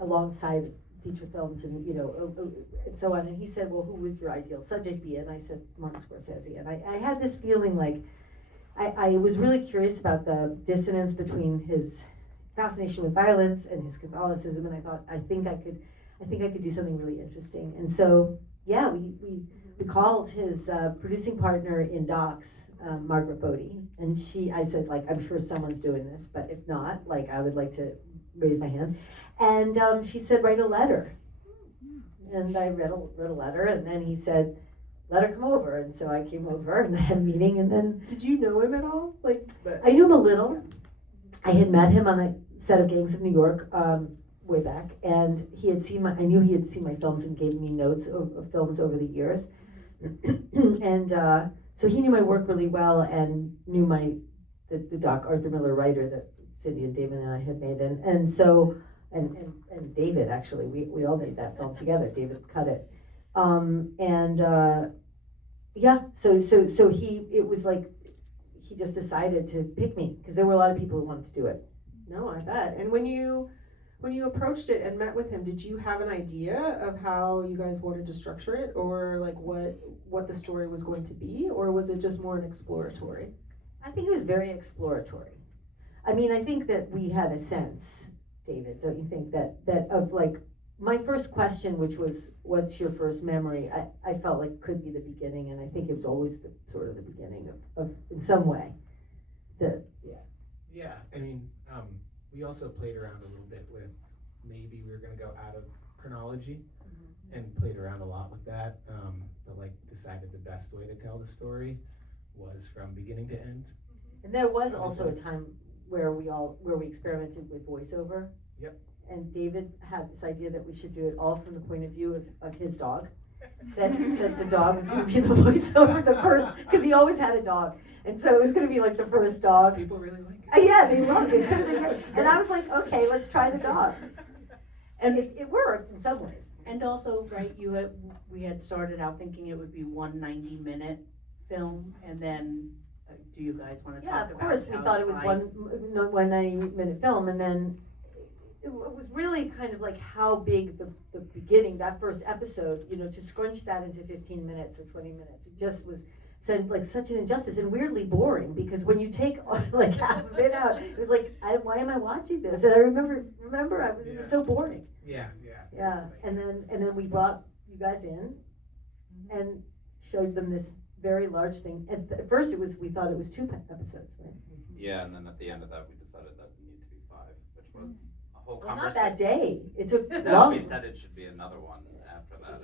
alongside feature films and, and so on. And he said, well, who would your ideal subject be? And I said, Martin Scorsese. And I had this feeling like, I was really curious about the dissonance between his fascination with violence and his Catholicism, and I thought, I think I could do something really interesting. And so, yeah, we called his producing partner in Docs, Margaret Bodie, and I said, like, I'm sure someone's doing this, but if not, like, I would like to raise my hand. And she said, write a letter. And I wrote a letter, and then he said, let her come over. And so I came over and I had a meeting, and then. Did you know him at all? I knew him a little. I had met him on a set of Gangs of New York way back, and I knew he had seen my films and gave me notes of films over the years. And so he knew my work really well and knew the doc Arthur Miller writer that Cindy and David and I had made, and so and David, actually, we all made that film together. David cut it. So it was like he just decided to pick me because there were a lot of people who wanted to do it. No, I bet. And when you approached it and met with him, did you have an idea of how you guys wanted to structure it, or like what the story was going to be, or was it just more an exploratory? I think it was very exploratory. I mean, I think that we had a sense, David, don't you think, that of like, my first question, which was, what's your first memory, I felt like could be the beginning, and I think it was always the sort of the beginning of in some way. Yeah, I mean, we also played around a little bit with maybe we were going to go out of chronology, and played around a lot with that, but like decided the best way to tell the story was from beginning to end. And there was also a time where we experimented with voiceover. Yep. And David had this idea that we should do it all from the point of view of his dog. That the dog was going to be the voiceover, the first, because he always had a dog. And so it was going to be like the first dog. People really like it. Yeah, they loved it. And I was like, okay, let's try the dog. And it worked in some ways. And also, right, we had started out thinking it would be 1 90-minute film, and then do you guys want to talk about? Yeah, of course, we thought it was one 90-minute film, and then it was really kind of like how big the beginning, that first episode, to scrunch that into 15 minutes or 20 minutes, it just was like such an injustice and weirdly boring, because when you take like half of it out, it was like, why am I watching this? And I remember it was so boring. Yeah, and then we brought you guys in and showed them this very large thing. At first we thought it was 2 episodes, right? Yeah, and then at the end of that we decided that it needed to be 5, which was a whole Well, conversation. not that day. It took No, long. we said it should be another one after that.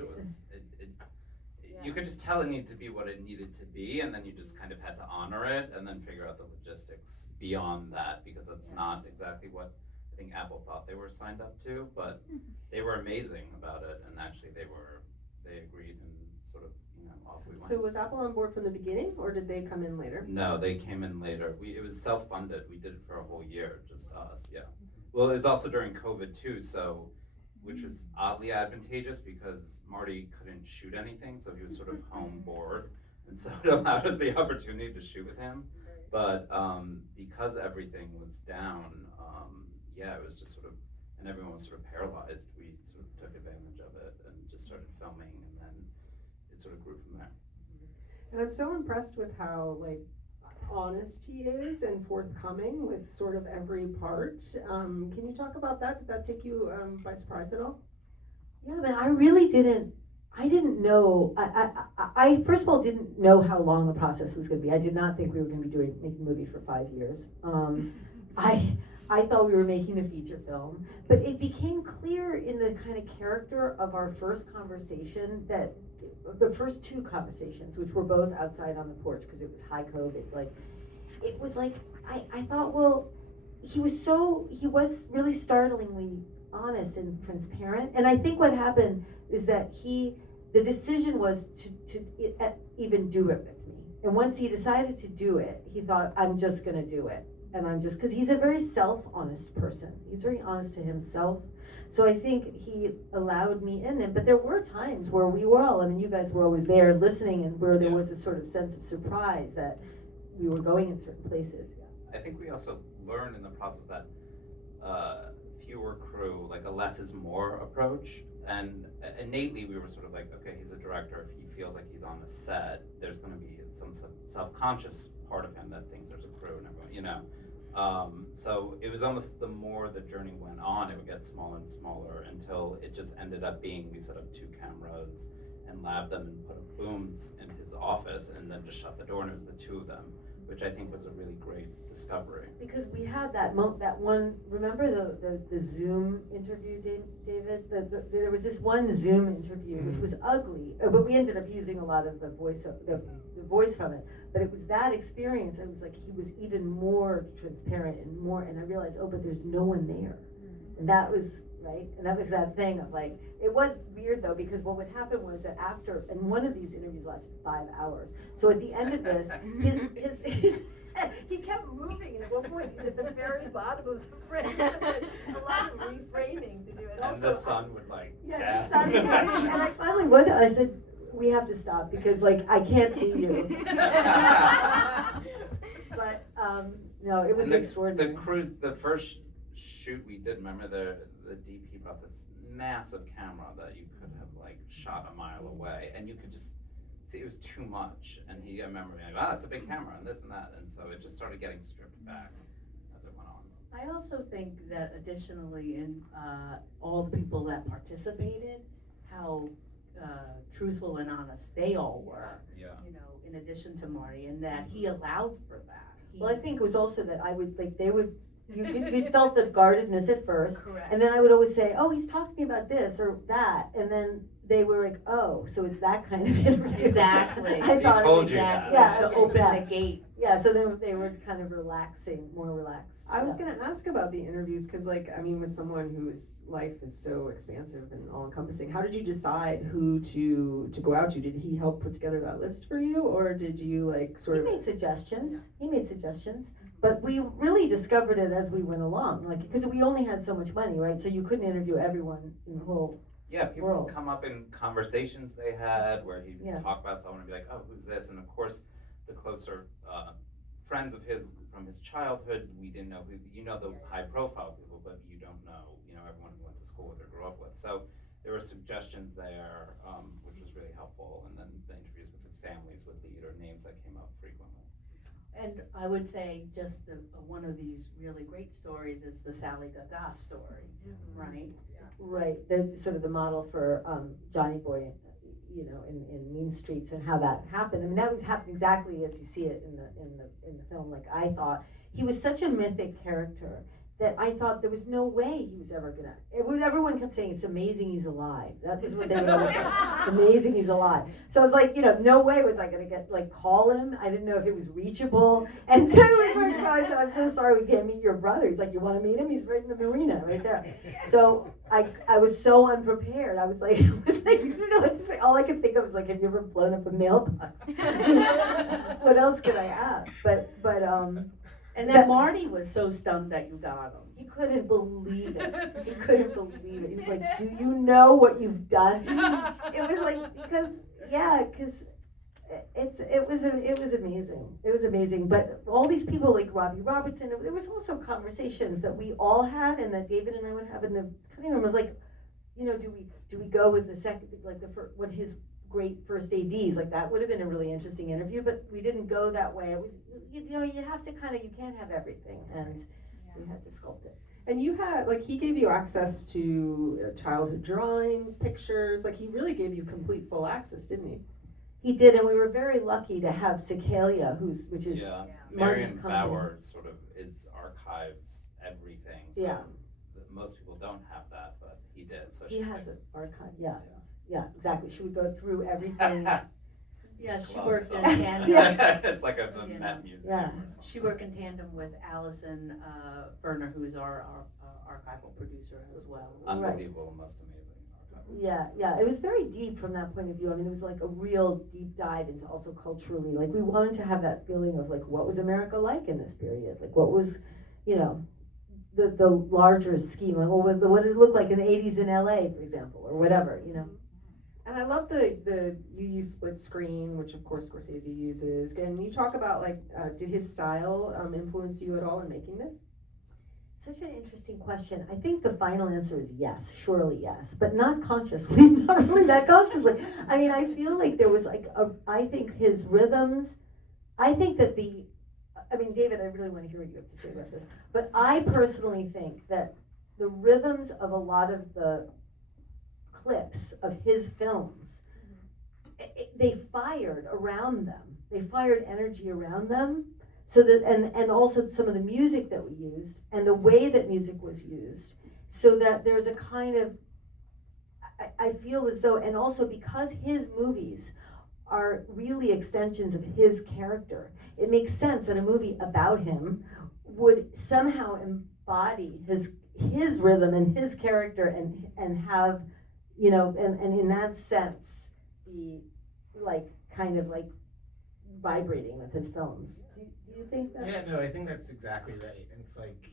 You could just tell it needed to be what it needed to be, and then you just kind of had to honor it and then figure out the logistics beyond that, because that's not exactly what I think Apple thought they were signed up to, but they were amazing about it, and actually they agreed, and sort of, off we went. So was Apple on board from the beginning, or did they come in later? No, they came in later. It was self-funded. We did it for a whole year, just us, yeah. Well, it was also during COVID too, so, which was oddly advantageous because Marty couldn't shoot anything, so he was sort of home bored, and so it allowed us the opportunity to shoot with him. But because everything was down, it was just sort of, and everyone was sort of paralyzed, we sort of took advantage of it and just started filming, and then it sort of grew from there. And I'm so impressed with how honest he is and forthcoming with sort of every part. Can you talk about that? Did that take you by surprise at all? Yeah, but I really didn't know. I first of all didn't know how long the process was going to be. I did not think we were going to be making a movie for 5 years. I thought we were making a feature film, but it became clear in the kind of character of our first conversation, that the first 2 conversations, which were both outside on the porch because it was high COVID, it was like, I thought, well, he was really startlingly honest and transparent. And I think what happened is that the decision was to even do it with me. And once he decided to do it, he thought, I'm just gonna do it. And because he's a very self-honest person. He's very honest to himself. So I think he allowed me in, but there were times where we were all, you guys were always there listening, and where there was a sort of sense of surprise that we were going in certain places. I think we also learned in the process that fewer crew, like a less is more approach. And innately, we were sort of like, okay, he's a director. If he feels like he's on a set, there's going to be some self-conscious part of him that thinks there's a crew and everyone, you know. So it was almost the more the journey went on, it would get smaller and smaller until it just ended up being we set up 2 cameras and labbed them and put up booms in his office and then just shut the door and it was the 2 of them, which I think was a really great discovery. Because we had that one, remember the Zoom interview, David? There was this one Zoom interview, which was ugly, but we ended up using a lot of the voice from it. But it was that experience, it was like he was even more transparent and I realized, oh, but there's no one there. And that was, right? And that was that thing of like, it was weird though, because what would happen was that after, and one of these interviews lasted 5 hours. So at the end of this, his he kept moving, and at one point he's at the very bottom of the frame. A lot of reframing to do it. And the sun would like, yeah. The sun, and I finally went, I said, we have to stop because like I can't see you. But no, it was extraordinary. The cruise, the first shoot we did, remember the DP brought this massive camera that you could have like shot a mile away, and you could just see it was too much. And I remember being like, it's a big camera and this and that, and so it just started getting stripped back as it went on. I also think that additionally in all the people that participated, how truthful and honest they all were. Yeah. You know, in addition to Marty, and that he allowed for that. Well, I think it was also that I would like you felt the guardedness at first, Correct. and then I would always say, oh, he's talked to me about this or that, and then they were like, oh, so it's that kind of interview. Exactly. I He thought told you Exactly. that. Yeah, To open the gate. Yeah, so then they were kind of relaxing, more relaxed. I was gonna ask about the interviews, cause like, I mean, with someone whose life is so expansive and all encompassing, how did you decide who to go out to? Did he help put together that list for you, or did you like sort of? He made suggestions, but we really discovered it as we went along, like, because we only had so much money, right? So you couldn't interview everyone in the whole. Yeah, people World. would come up in conversations they had where he'd Yeah. talk about someone and be like, oh, who's this? And of course, the closer friends of his from his childhood, we didn't know who, the high profile people, but you don't know, everyone who went to school with or grew up with. So there were suggestions there, which was really helpful. And then the interviews with his families would lead or names that came up frequently. And I would say just one of these really great stories is the Sally Gaga story, right? Right, the sort of the model for Johnny Boy, in Mean Streets and how that happened. I mean, that was happened exactly as you see it in the film. Like I thought he was such a mythic character that I thought there was no way he was ever gonna. Everyone kept saying it's amazing he's alive. That was what they would always say. It's amazing he's alive. So I was like, no way was I gonna call him. I didn't know if it was reachable. And so it was like, so I said, I'm so sorry we can't meet your brother. He's like, you want to meet him? He's right in the marina, right there. So I was so unprepared. I was like, I didn't know what to say. All I could think of was like, have you ever blown up a mailbox? What else could I ask? But And then Marty was so stunned that you got him. he couldn't believe it. He couldn't believe it. He was like, do you know what you've done? It was like, because it was amazing. It was amazing. But all these people like Robbie Robertson, there was also conversations that we all had and that David and I would have in the cutting room of like, do we go with the second, like when his great first ADs, like that would have been a really interesting interview, but we didn't go that way. It was, you have to you can't have everything, and we had to sculpt it. And you had, he gave you access to childhood drawings, pictures, he really gave you complete full access, didn't he? He did, and we were very lucky to have Cicalia, which is Marty's Marion company. Bauer sort of archives everything. So Yeah. Most people don't have that, but he did. So He she's has like, an archive, yeah, exactly. She would go through everything. Yeah, she Club, worked so- in tandem. Yeah. It's like a You Met know. museum Yeah. or something. She worked in tandem with Allison Ferner, who's our archival producer as well. Unbelievable, most amazing archive. Yeah, it was very deep from that point of view. I mean, it was like a real deep dive into also culturally, we wanted to have that feeling of what was America like in this period? What was, the larger scheme, what did it look like in the 80s in LA, for example, or whatever, And I love you use split screen, which of course Scorsese uses. Can you talk about did his style influence you at all in making this? Such an interesting question. I think the final answer is yes, surely yes, but not consciously, not really that consciously. I mean, I feel like there was like I think his rhythms, I think that I mean, David, I really want to hear what you have to say about this, but I personally think that the rhythms of a lot of the clips of his films, they fired around them. They fired energy around them. So that, and also some of the music that we used and the way that music was used, so that there's a kind of, I feel as though, and also because his movies are really extensions of his character, it makes sense that a movie about him would somehow embody his rhythm and his character and have, you know, and in that sense be like kind of like vibrating with his films. Do you think that? Yeah, no, I think that's exactly right. And it's like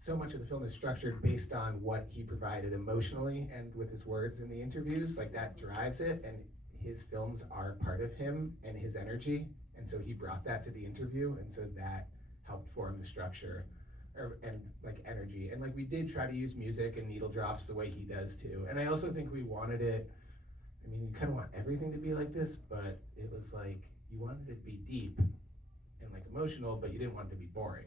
so much of the film is structured based on what he provided emotionally and with his words in the interviews. Like that drives it, and his films are part of him and his energy. And so he brought that to the interview, and so that helped form the structure and like energy. And like we did try to use music and needle drops the way he does too. And I also think we wanted it, I mean, you kind of want everything to be like this, but it was like you wanted it to be deep and like emotional, but you didn't want it to be boring.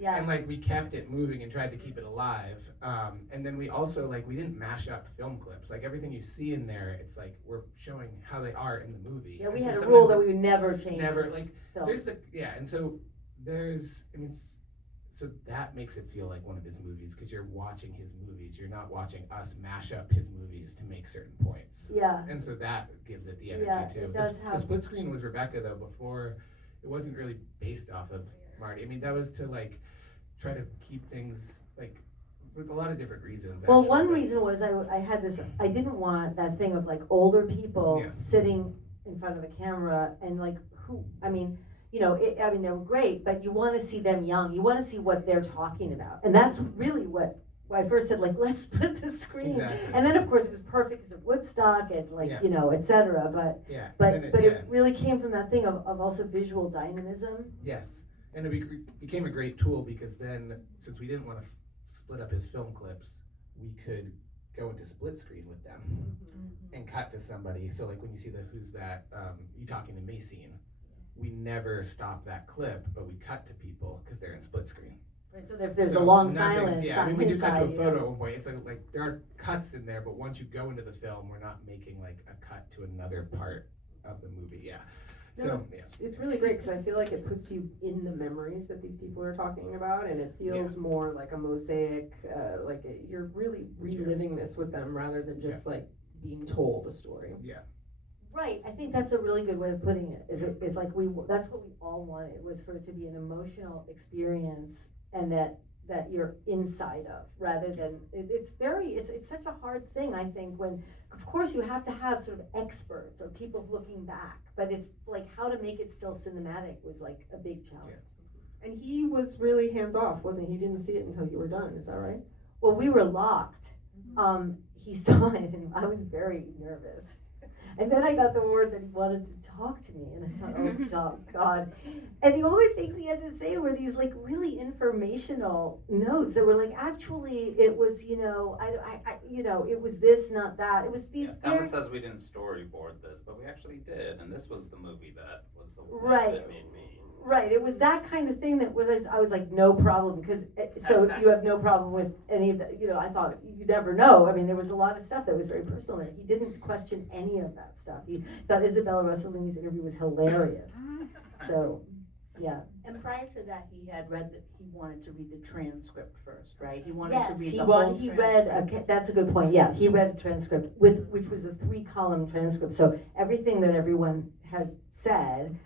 Yeah. And like we kept it moving and tried to keep it alive. And then we also like we didn't mash up film clips. Like everything you see in there, it's like we're showing how they are in the movie. Yeah, we and had so a rule sometimes that we would never change. never like films. there's like yeah, and so there's I mean so that makes it feel like one of his movies because you're watching his movies. You're not watching us mash up his movies to make certain points. Yeah. And so that gives it the energy Yeah, too. it does The have. split screen was Rebecca though before. It wasn't really based off of Marty. I mean that was to like try to keep things like with a lot of different reasons. Well, actually, one but- reason was I had this, I didn't want that thing of like older people Yeah. sitting in front of a camera and like who, I mean, you know, I mean, they were great, but you want to see them young. You want to see what they're talking about. And that's really what I first said, like, let's split the screen. Exactly. And then, of course, it was perfect because of Woodstock and like, Yeah. you know, et cetera. But Yeah. but and then but yeah. it really came from that thing of also visual dynamism. Yes, and it became a great tool because then, since we didn't want to split up his film clips, we could go into split screen with them and cut to somebody. So like when you see the who's that, you talking to me scene, we never stop that clip, but we cut to people because they're in split screen. Right, so if there's So a long nothing's- silence Yeah, I on mean, we do his cut to side, a you photo know. at one point. It's like there are cuts in there, but once you go into the film, we're not making like a cut to another part of the movie. Yeah. No, So it's really great because I feel like it puts you in the memories that these people are talking about, and it feels more like a mosaic. You're really reliving this with them rather than just like being told a story. Yeah. Right, I think that's a really good way of putting it. Is like that's what we all wanted, was for it to be an emotional experience, and that you're inside of, rather than it's such a hard thing. I think when, of course, you have to have sort of experts or people looking back, but it's like how to make it still cinematic was like a big challenge. And he was really hands off, wasn't he? He didn't see it until you were done. Is that right? Well, we were locked. He saw it, and I was very nervous. And then I got the word that he wanted to talk to me, and I thought, oh God. And the only things he had to say were these like really informational notes that were like, actually, it was, you know, it was this, not that. It was these. Emma says we didn't storyboard this, but we actually did, and this was the movie that was the one Right. that made me. Right, it was that kind of thing that I was like, no problem, because so you have no problem with any of that, you know. I thought you never know. I mean, there was a lot of stuff that was very personal there. He didn't question any of that stuff. He thought Isabella Rossellini's interview was hilarious. So, yeah. And prior to that, he wanted to read the transcript first, right? He wanted to Yes, read he the whole read. transcript. That's a good point. Yeah, he read a transcript which was a 3-column transcript. So everything that everyone had said,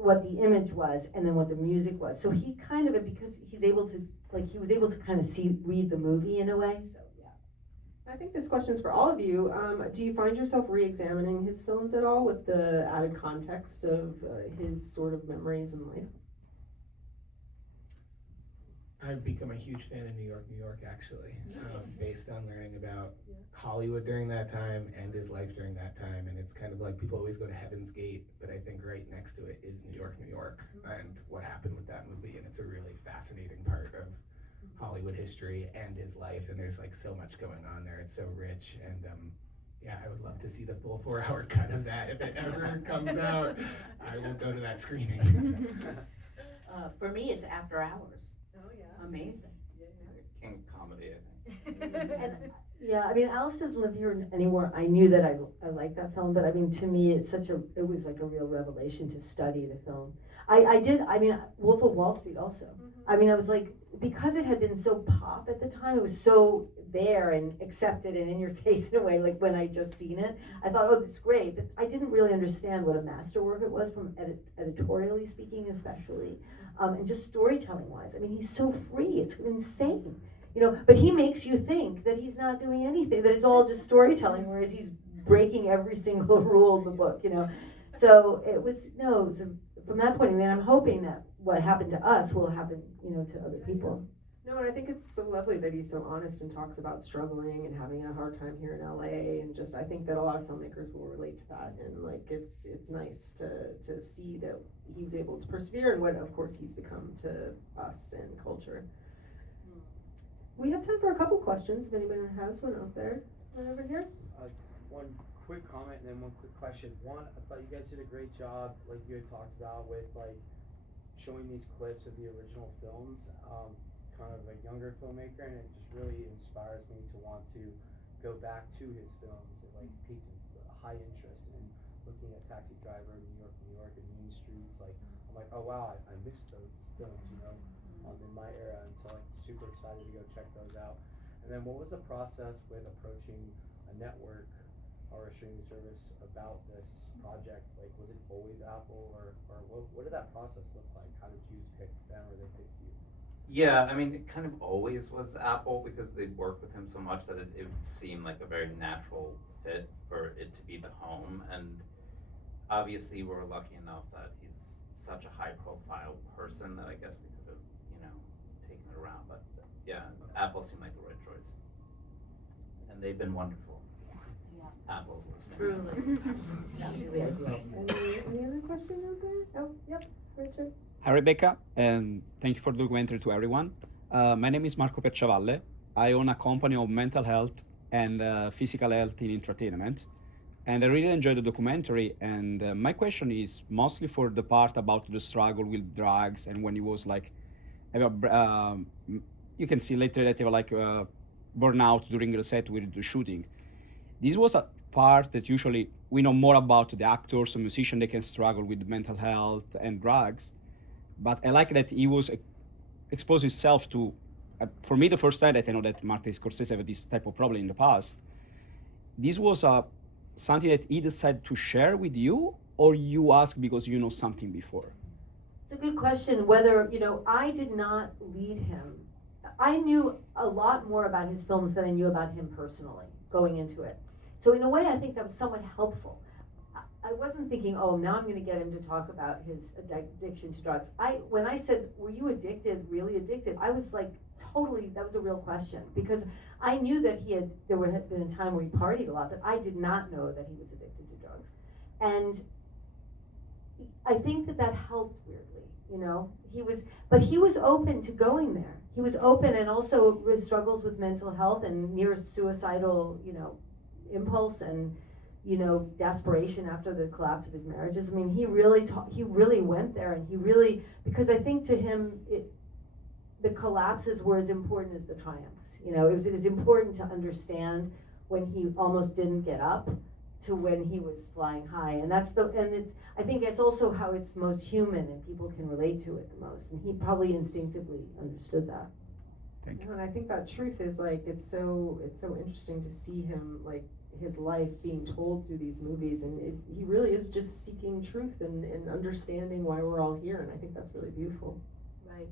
what the image was, and then what the music was. So he kind of, because he was able to kind of read the movie in a way. So yeah. I think this question's for all of you. Do you find yourself re-examining his films at all with the added context of his sort of memories in life? I've become a huge fan of New York, actually, based on learning about Hollywood during that time and his life during that time. And it's kind of like people always go to Heaven's Gate, but I think right next to it is New York, and what happened with that movie. And it's a really fascinating part of Hollywood history and his life, and there's like so much going on there. It's so rich, and yeah, I would love to see the full 4-hour cut of that. If it ever comes out, I will go to that screening. For me, it's After Hours. Oh, yeah. Amazing. King of comedy, I think. And, yeah, I mean, Alice doesn't live here anymore. I knew that I liked that film, but I mean, to me, it was like a real revelation to study the film. I mean, Wolf of Wall Street also. I mean, I was like, because it had been so pop at the time, it was so there and accepted and in your face in a way, like when I just seen it, I thought, oh, that's great, but I didn't really understand what a masterwork it was from editorially speaking, especially, and just storytelling wise. I mean, he's so free, it's insane. You know, but he makes you think that he's not doing anything, that it's all just storytelling, whereas he's breaking every single rule in the book, you know. So it was from that point, I mean, I'm hoping that what happened to us will happen, you know, to other people. No, and I think it's so lovely that he's so honest and talks about struggling and having a hard time here in LA, and just I think that a lot of filmmakers will relate to that, and like it's nice to see that he was able to persevere and what of course he's become to us and culture. We have time for a couple questions if anybody has one out there. One over here. One quick comment and then one quick question. One, I thought you guys did a great job, like you had talked about, with like showing these clips of the original films. Kind of a younger filmmaker, and it just really inspires me to want to go back to his films. It like piqued a high interest in looking at Taxi Driver, New York, and Mean Streets. Like I'm like, oh wow, I missed those films, you know, in my era, and so like super excited to go check those out. And then what was the process with approaching a network or a streaming service about this project? Like, was it always Apple, or what did that process look like? How did you pick them, or they picked you? Yeah, I mean, it kind of always was Apple because they worked with him so much that it seemed like a very natural fit for it to be the home. And obviously, we're lucky enough that he's such a high-profile person that I guess we could have, you know, taken it around. But yeah, Apple seemed like the right choice, and they've been wonderful. Apple's listening. Truly. Any other question out there? Oh, yep, Richard. Hi Rebecca, and thank you for the documentary to everyone. My name is Marco Perciavalle. I own a company of mental health and physical health in entertainment. And I really enjoyed the documentary, and my question is mostly for the part about the struggle with drugs, and when he was like, you can see later that he was like burnout during the set with the shooting. This was a part that usually we know more about the actors or musicians that can struggle with mental health and drugs. But I like that he was exposed himself to, for me, the first time that I know that Martin Scorsese had this type of problem in the past. This was something that he decided to share with you, or you asked because you know something before? It's a good question whether, you know, I did not lead him. I knew a lot more about his films than I knew about him personally going into it. So in a way, I think that was somewhat helpful. I wasn't thinking, oh, now I'm going to get him to talk about his addiction to drugs. When I said, were you addicted, really addicted? I was like, totally, that was a real question. Because I knew that there had been a time where he partied a lot, but I did not know that he was addicted to drugs. And I think that helped weirdly, you know? But he was open to going there. He was open, and also his struggles with mental health and near suicidal, you know, impulse and, you know, desperation after the collapse of his marriages. I mean, he really went there, and he really, because I think to him, the collapses were as important as the triumphs. You know, it was important to understand when he almost didn't get up to when he was flying high, and I think it's also how it's most human and people can relate to it the most, and he probably instinctively understood that. Thank you. And I think that truth is like, it's so interesting to see him, like, his life being told through these movies, and he really is just seeking truth and understanding why we're all here, and I think that's really beautiful. Right.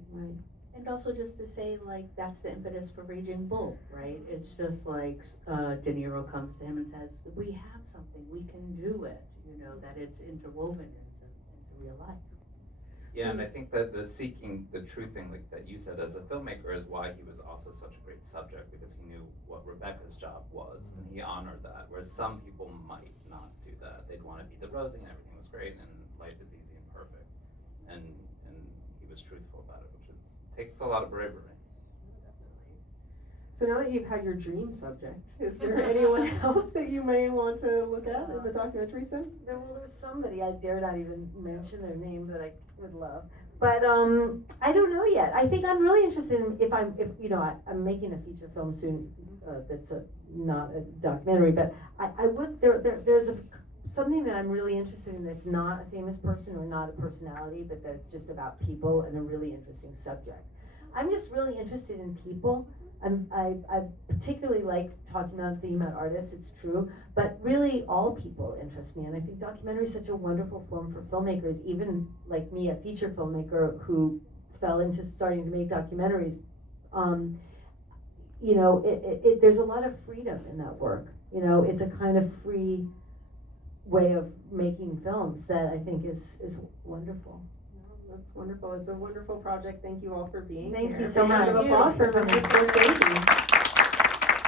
And also just to say, like, that's the impetus for Raging Bull, right? It's just like De Niro comes to him and says, we have something, we can do it, you know, that it's interwoven into real life. Yeah, and I think that the seeking the truth thing, like that you said as a filmmaker, is why he was also such a great subject, because he knew what Rebecca's job was, and he honored that, whereas some people might not do that. They'd want to be the Rosie and everything was great, and life is easy and perfect. And he was truthful about it, which takes a lot of bravery. So now that you've had your dream subject, is there anyone else that you may want to look at in the documentary sense? There's somebody, I dare not even mention their name, that I would love. But I don't know yet. I think I'm really interested in if I'm making a feature film soon that's not a documentary, but I would, there's something that I'm really interested in that's not a famous person or not a personality, but that's just about people and a really interesting subject. I'm just really interested in people. I particularly like talking about the theme about artists, it's true, but really all people interest me, and I think documentary is such a wonderful form for filmmakers, even like me, a feature filmmaker who fell into starting to make documentaries. There's a lot of freedom in that work. It's a kind of free way of making films that I think is wonderful. That's wonderful. It's a wonderful project. Thank you all for being here. Thank you so Big round of much. applause for Mr. Scorsese.